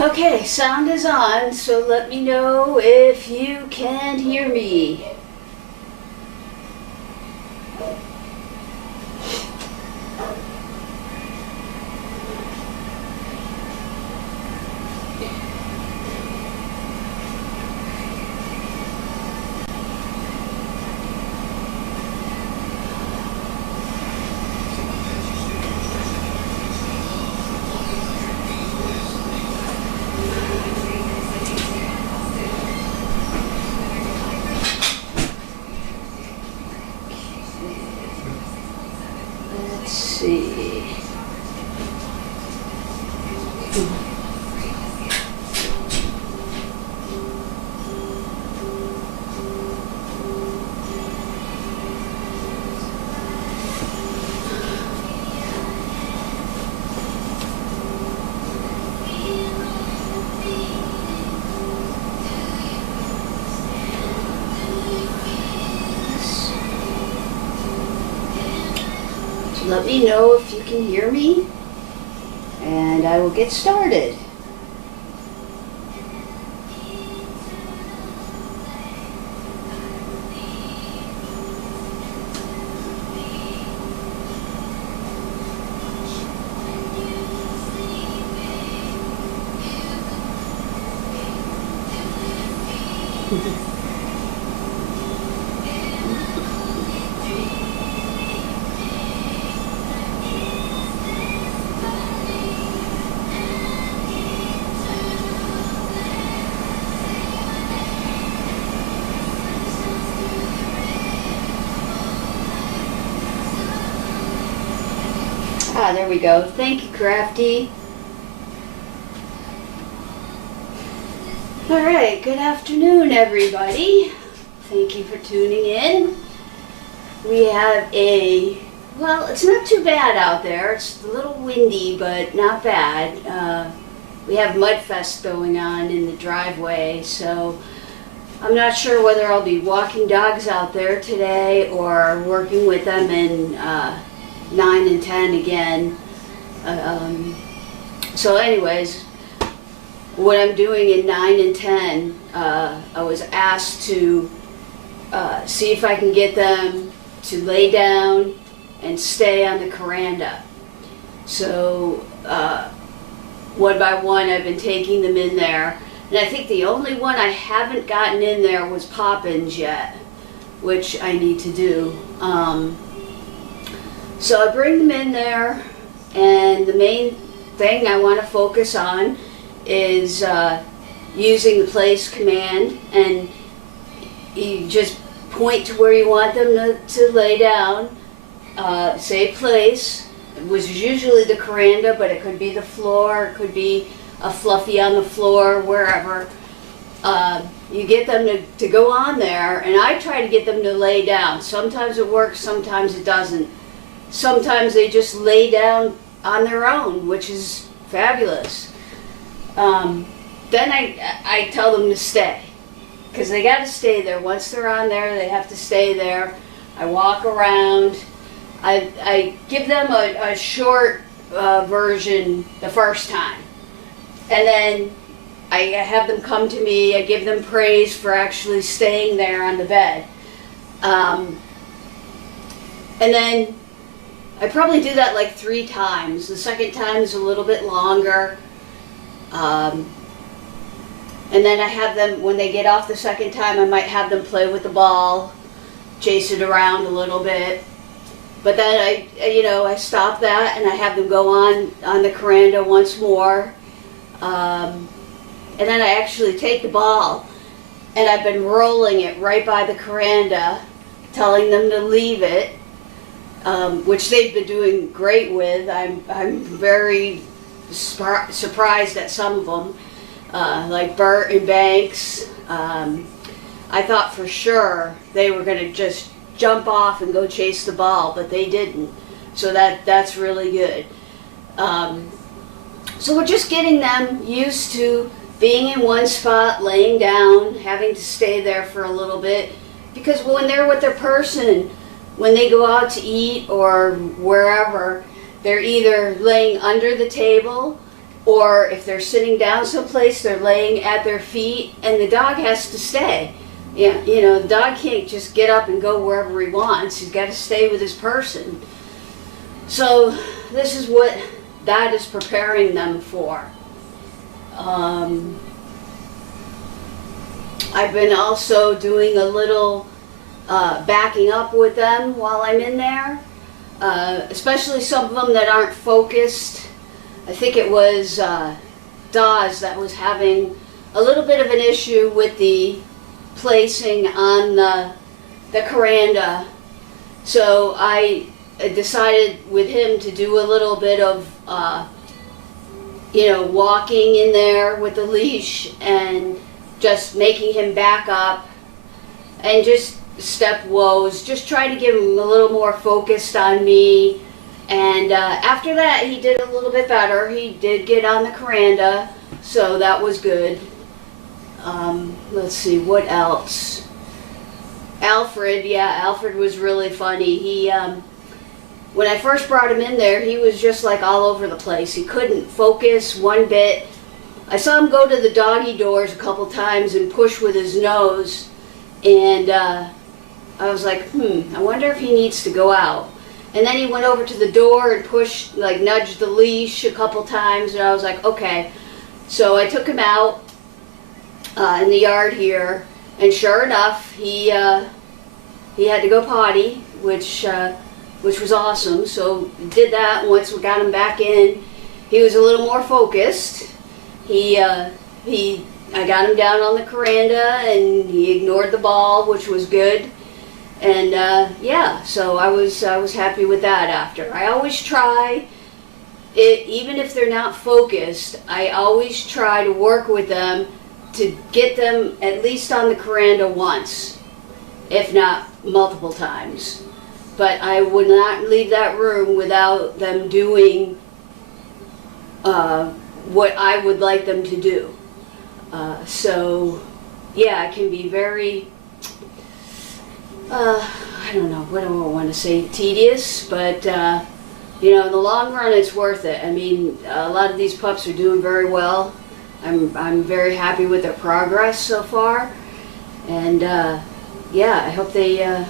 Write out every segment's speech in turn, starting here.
Okay, sound is on, so let me know if you can hear me. Let's see. Let me know if you can hear me, and I will get started. There we go. Thank you, Crafty. All right, good afternoon, everybody. Thank you for tuning in. We have well, it's not too bad out there. It's a little windy, but not bad. We have Mudfest going on in the driveway, so I'm not sure whether I'll be walking dogs out there today or working with them in 9 and 10 again. So anyways, what I'm doing in 9 and 10, I was asked to see if I can get them to lay down and stay on the veranda. So one by one I've been taking them in there, and I think the only one I haven't gotten in there was Poppins yet, which I need to do. So I bring them in there, and the main thing I want to focus on is using the place command, and you just point to where you want them to lay down, say place. It was usually the veranda, but it could be the floor, it could be a fluffy on the floor, wherever. You get them to go on there, and I try to get them to lay down. Sometimes it works, sometimes it doesn't. Sometimes they just lay down on their own, which is fabulous. Then I tell them to stay, because they got to stay there. Once they're on there, they have to stay there. I walk around. I give them a short version the first time, and then I have them come to me. I give them praise for actually staying there on the bed, and then I probably do that like 3 times. The second time is a little bit longer. And then I have them, when they get off the second time, I might have them play with the ball, chase it around a little bit. But then I stop that, and I have them go on the veranda once more. And then I actually take the ball, and I've been rolling it right by the veranda, telling them to leave it. Which they've been doing great with. I'm very surprised at some of them, like Bert and Banks. I thought for sure they were going to just jump off and go chase the ball, but they didn't. So that's really good. So we're just getting them used to being in one spot, laying down, having to stay there for a little bit, because when they're with their person, when they go out to eat or wherever, they're either laying under the table or if they're sitting down someplace, they're laying at their feet, and the dog has to stay. Yeah, you know, the dog can't just get up and go wherever he wants. He's got to stay with his person. So this is what that is preparing them for. I've been also doing a little backing up with them while I'm in there, especially some of them that aren't focused. I think it was Dawes that was having a little bit of an issue with the placing on the veranda. So I decided with him to do a little bit of walking in there with the leash and just making him back up and just step woes, just try to get him a little more focused on me. And after that, he did a little bit better. He did get on the veranda, so that was good. Let's see, what else? Alfred was really funny. He, when I first brought him in there, he was just like all over the place. He couldn't focus one bit. I saw him go to the doggy doors a couple times and push with his nose, and I was like, I wonder if he needs to go out. And then he went over to the door and pushed, like nudged the leash a couple times, and I was like, okay. So I took him out in the yard here, and sure enough, he had to go potty, which was awesome. So we did that, and once we got him back in, he was a little more focused. I got him down on the veranda, and he ignored the ball, which was good. And so I was happy with that after. I always try, even if they're not focused, I always try to work with them to get them at least on the veranda once, if not multiple times. But I would not leave that room without them doing what I would like them to do. It can be very, I don't know, what do I want to say, tedious, but in the long run it's worth it. I mean, a lot of these pups are doing very well. I'm very happy with their progress so far, and I hope they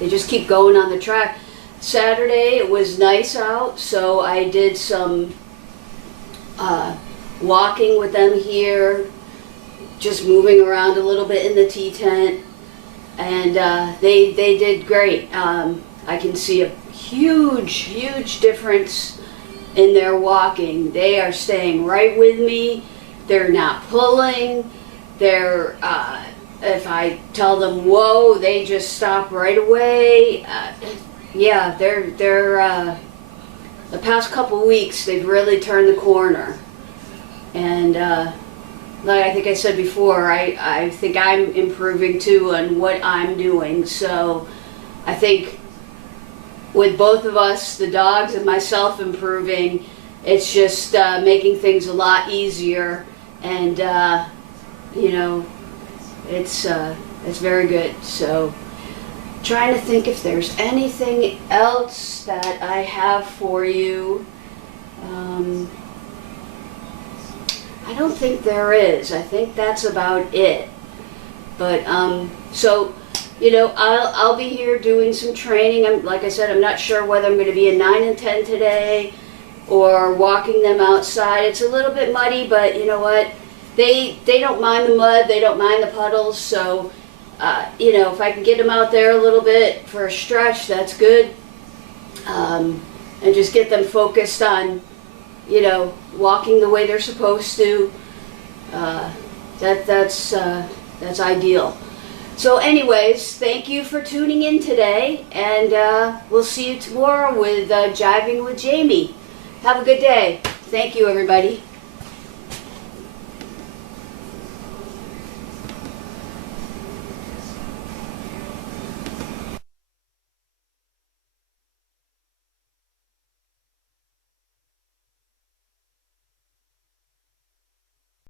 just keep going on the track. Saturday it was nice out, so I did some walking with them here, just moving around a little bit in the tea tent, and they did great. I can see a huge difference in their walking. They are staying right with me. They're not pulling. They're if I tell them whoa, they just stop right away. They're the past couple weeks they've really turned the corner, and like I think I said before, I think I'm improving too on what I'm doing. So I think with both of us, the dogs and myself, improving, it's just making things a lot easier, and it's very good. So trying to think if there's anything else that I have for you. I don't think there is. I think that's about it. But I'll be here doing some training. Like I said, I'm not sure whether I'm going to be a 9 and 10 today or walking them outside. It's a little bit muddy, but you know what? They don't mind the mud. They don't mind the puddles. So if I can get them out there a little bit for a stretch, that's good. And just get them focused on walking the way they're supposed to. That's ideal. So anyways, thank you for tuning in today, and we'll see you tomorrow with Jiving with Jamie. Have a good day. Thank you, everybody.